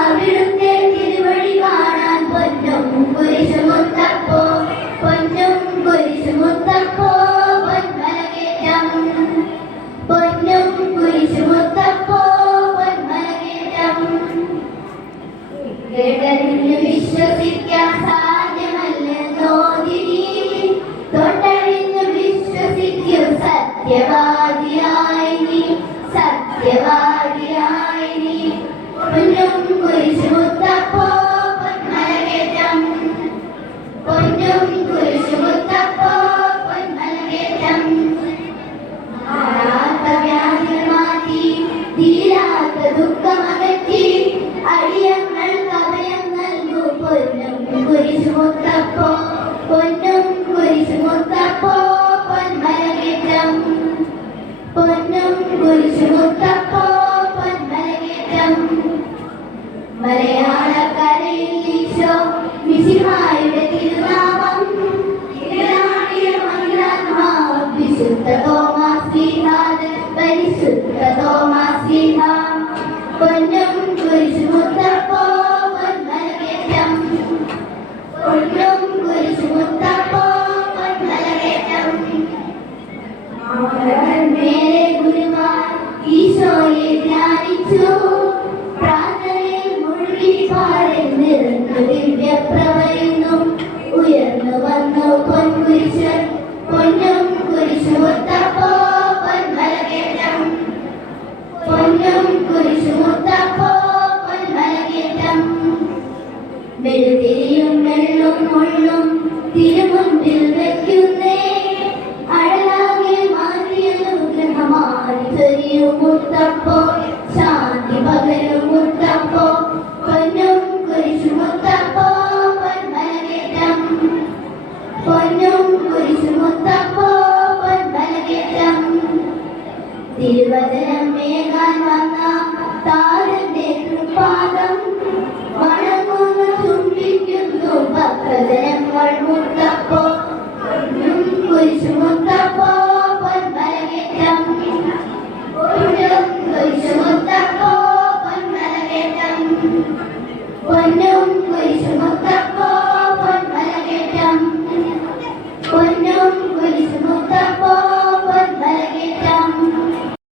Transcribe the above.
അവിടുത്തെ തിരുവഴി കാണാൻ പൊന്നും കുരിശുമുത്തപ്പോ പൊന്നും കുരിശുമുത്തപ്പോ പൊന്മലകേറ്റം പൊന്നും കുരിശുമുത്തപ്പോ പൊന്മലകേറ്റം കേട്ടറിഞ്ഞു വിശ്വസിക്കാൻ സാധ്യമല്ലെന്നോതിരി തൊട്ടറിഞ്ഞു വിശ്വസിക്കൂ സത്യവാദിയായി നീ സത്യവാദിയായി നീ പൊന്നും കുരിശുമുത്തപ്പോ പൊന്മലകേറ്റം പൊന്നും കുരിശുമുത്തപ്പോ പൊന്മലകേറ്റം മാറാത്ത വ്യാധികൾ മാറ്റി തീരാത്ത ദുഃഖമകറ്റി അടിയങ്ങൾക്ക് അഭയം നൽകൂ പൊന്നും കുരിശുമുത്തപ്പോ പൊന്നും കുരിശുമുത്തപ്പോ പൊന്മലകേറ്റം പൊന്നും കുരിശുമുത്തപ്പോ പൊന്മലകേറ്റം മലയാളക്കരയിൽ ഈശോ മിശിഹായുടെ തിരുനാമം വിശുദ്ധ തോമാസ് ശ്ലീഹാ പരിശുദ്ധ തോമാസ് ശ്ലീഹാ പൊന്നും